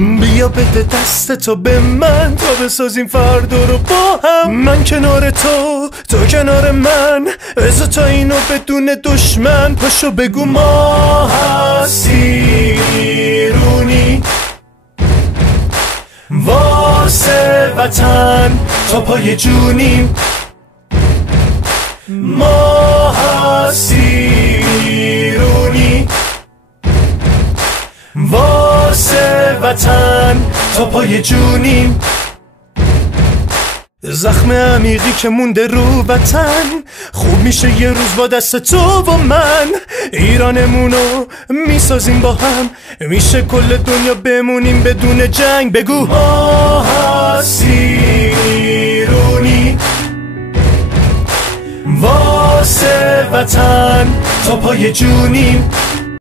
بیا بده دست تو به من تا بسازیم فردا رو با هم. من کنار تو کنار من، از تا اینو بدون دشمن. پاشو بگو ما هستیرونی واسه وطن تا پای جونیم. ما هستیرونی واسه وطن تا پای جونیم. زخم عمیقی که مونده رو وطن خوب میشه یه روز با دست تو و من. ایرانمونو میسازیم با هم، میشه کل دنیا بمونیم بدون جنگ. بگو ما هستیرونی واسه وطن تا پای جونیم.